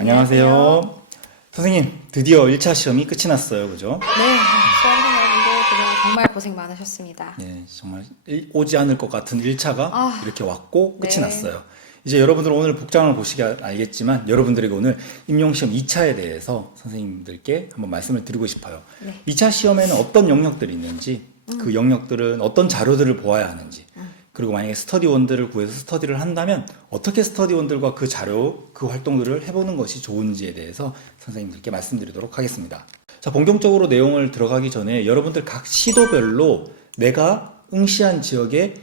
안녕하세요. 선생님, 드디어 1차 시험이 끝이 났어요. 그죠? 네, 수험생 여러분들 그동안 정말 고생 많으셨습니다. 네, 정말 오지 않을 것 같은 1차가 아, 이렇게 왔고 끝이 네. 났어요. 이제 여러분들 오늘 복장을 보시기 알겠지만 여러분들에게 오늘 임용시험 2차에 대해서 선생님들께 한번 말씀을 드리고 싶어요. 네. 2차 시험에는 어떤 영역들이 있는지, 그 영역들은 어떤 자료들을 보아야 하는지, 그리고 만약에 스터디원들을 구해서 스터디를 한다면 어떻게 스터디원들과 그 자료, 그 활동들을 해보는 것이 좋은지에 대해서 선생님들께 말씀드리도록 하겠습니다. 자, 본격적으로 내용을 들어가기 전에 여러분들 각 시도별로 내가 응시한 지역의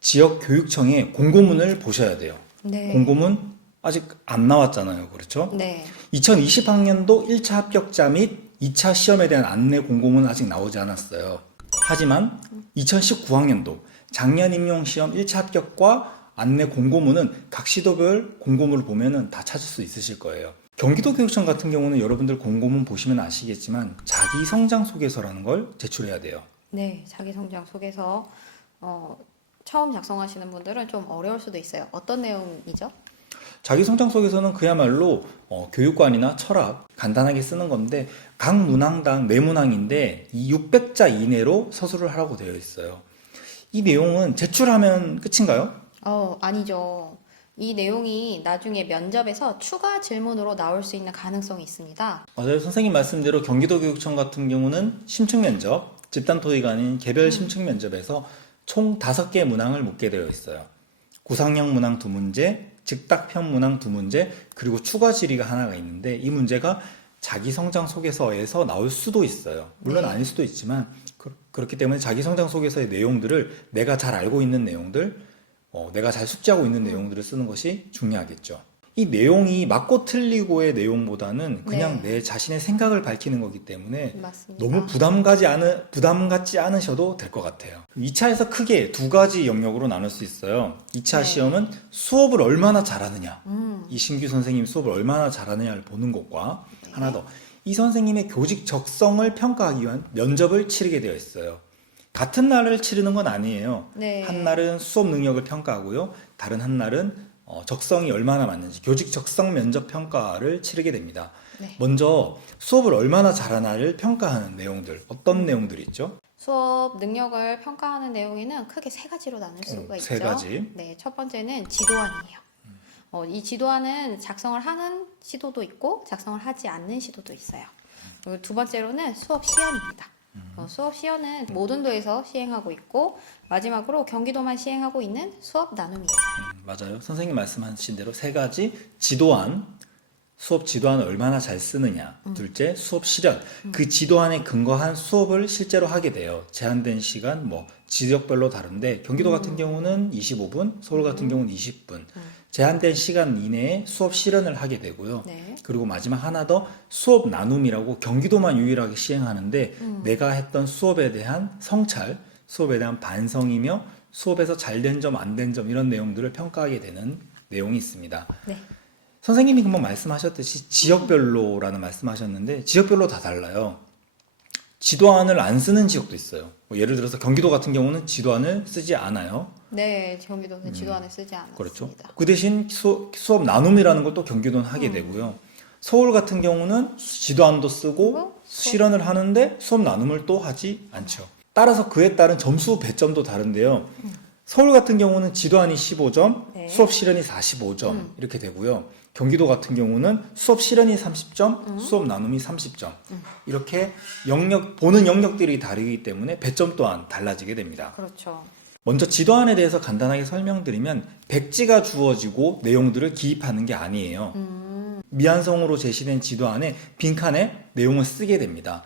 지역 교육청의 공고문을 보셔야 돼요. 네. 공고문 아직 안 나왔잖아요. 그렇죠? 네. 2020학년도 1차 합격자 및 2차 시험에 대한 안내 공고문은 아직 나오지 않았어요. 하지만 2019학년도 작년 임용시험 1차 합격과 안내 공고문은 각 시도별 공고문을 보면은 다 찾을 수 있으실 거예요. 경기도교육청 같은 경우는 여러분들 공고문 보시면 아시겠지만 자기 성장 소개서라는 걸 제출해야 돼요. 네, 자기 성장 속에서 처음 작성하시는 분들은 좀 어려울 수도 있어요. 어떤 내용이죠? 자기 성장 소개서는 그야말로 교육관이나 철학 간단하게 쓰는 건데 각 문항당 4문항인데 이 600자 이내로 서술을 하라고 되어 있어요. 이 내용은 제출하면 끝인가요? 아니죠. 이 내용이 나중에 면접에서 추가 질문으로 나올 수 있는 가능성이 있습니다. 맞아요. 선생님 말씀대로 경기도교육청 같은 경우는 심층 면접, 집단 토의가 아닌 개별 심층 면접에서 총 5개의 문항을 묻게 되어 있어요. 구상형 문항 2문제, 즉답형 문항 2문제, 그리고 추가 질의가 하나가 있는데 이 문제가 자기 성장 소개서에서 나올 수도 있어요. 물론 네. 아닐 수도 있지만 그렇기 때문에 자기 성장 소개서의 내용들을 내가 잘 알고 있는 내용들, 내가 잘 숙지하고 있는 내용들을 쓰는 것이 중요하겠죠. 이 내용이 맞고 틀리고의 내용보다는 그냥 네. 내 자신의 생각을 밝히는 거기 때문에 맞습니다. 너무 부담 갖지 않으셔도 될 것 같아요. 2차에서 크게 2가지 영역으로 나눌 수 있어요. 2차 네. 시험은 수업을 얼마나 잘하느냐, 음, 이 신규 선생님 수업을 얼마나 잘하느냐를 보는 것과 네. 하나 더, 이 선생님의 교직 적성을 평가하기 위한 면접을 치르게 되어 있어요. 같은 날을 치르는 건 아니에요. 네. 한 날은 수업 능력을 평가하고요. 다른 한 날은 적성이 얼마나 맞는지 교직 적성 면접 평가를 치르게 됩니다. 네. 먼저 수업을 얼마나 잘하나를 평가하는 내용들, 어떤 내용들이 있죠? 수업 능력을 평가하는 내용에는 크게 3가지로 나눌 수가 있죠. 3가지. 네, 첫 번째는 지도안이에요. 이 지도안은 작성을 하는 시도도 있고 작성을 하지 않는 시도도 있어요. 그리고 2번째로는 수업 시연입니다. 수업 시연은 모든 도에서 시행하고 있고 마지막으로 경기도만 시행하고 있는 수업 나눔이 있어요. 맞아요. 선생님 말씀하신 대로 3가지 지도안, 수업 지도안을 얼마나 잘 쓰느냐. 둘째, 수업 실현. 그 지도안에 근거한 수업을 실제로 하게 돼요. 제한된 시간, 지역별로 다른데 경기도 같은 경우는 25분, 서울 같은 경우는 20분. 제한된 시간 이내에 수업 실현을 하게 되고요. 네. 그리고 마지막 하나 더 수업 나눔이라고 경기도만 유일하게 시행하는데 내가 했던 수업에 대한 성찰, 수업에 대한 반성이며 수업에서 잘 된 점, 안 된 점 이런 내용들을 평가하게 되는 내용이 있습니다. 네. 선생님이 금방 말씀하셨듯이 지역별로라는 말씀하셨는데 지역별로 다 달라요. 지도안을 안 쓰는 지역도 있어요. 예를 들어서 경기도 같은 경우는 지도안을 쓰지 않아요. 네, 경기도는 지도안을 쓰지 않았습니다. 그렇죠. 그 대신 수업 나눔이라는 걸 또 경기도는 하게 되고요. 서울 같은 경우는 지도안도 쓰고 그리고 실현을 하는데 수업 나눔을 또 하지 않죠. 따라서 그에 따른 점수 배점도 다른데요. 서울 같은 경우는 지도안이 15점, 네. 수업 실현이 45점 이렇게 되고요. 경기도 같은 경우는 수업 실현이 30점, 수업 나눔이 30점. 이렇게 보는 영역들이 다르기 때문에 배점 또한 달라지게 됩니다. 그렇죠. 먼저 지도안에 대해서 간단하게 설명드리면 백지가 주어지고 내용들을 기입하는 게 아니에요. 미완성으로 제시된 지도안에 빈칸에 내용을 쓰게 됩니다.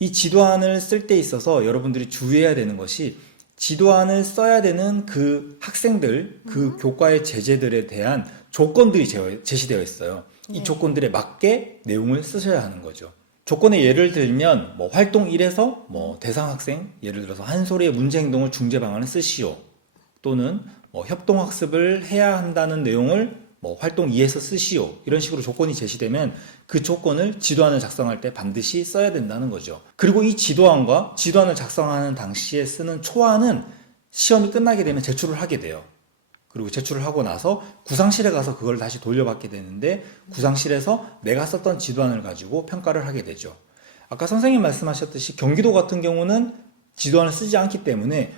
이 지도안을 쓸 때 있어서 여러분들이 주의해야 되는 것이 지도안을 써야 되는 그 학생들, 그 교과의 제재들에 대한 조건들이 제시되어 있어요. 이 네. 조건들에 맞게 내용을 쓰셔야 하는 거죠. 조건의 예를 들면 활동 1에서 대상 학생, 예를 들어서 한 소리의 문제 행동을 중재 방안을 쓰시오. 또는 협동 학습을 해야 한다는 내용을 활동 2에서 쓰시오. 이런 식으로 조건이 제시되면 그 조건을 지도안을 작성할 때 반드시 써야 된다는 거죠. 그리고 이 지도안을 작성하는 당시에 쓰는 초안은 시험이 끝나게 되면 제출을 하게 돼요. 그리고 제출을 하고 나서 구상실에 가서 그걸 다시 돌려받게 되는데 구상실에서 내가 썼던 지도안을 가지고 평가를 하게 되죠. 아까 선생님 말씀하셨듯이 경기도 같은 경우는 지도안을 쓰지 않기 때문에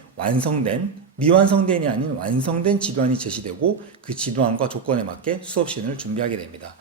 미완성된이 아닌 완성된 지도안이 제시되고 그 지도안과 조건에 맞게 수업 시간을 준비하게 됩니다.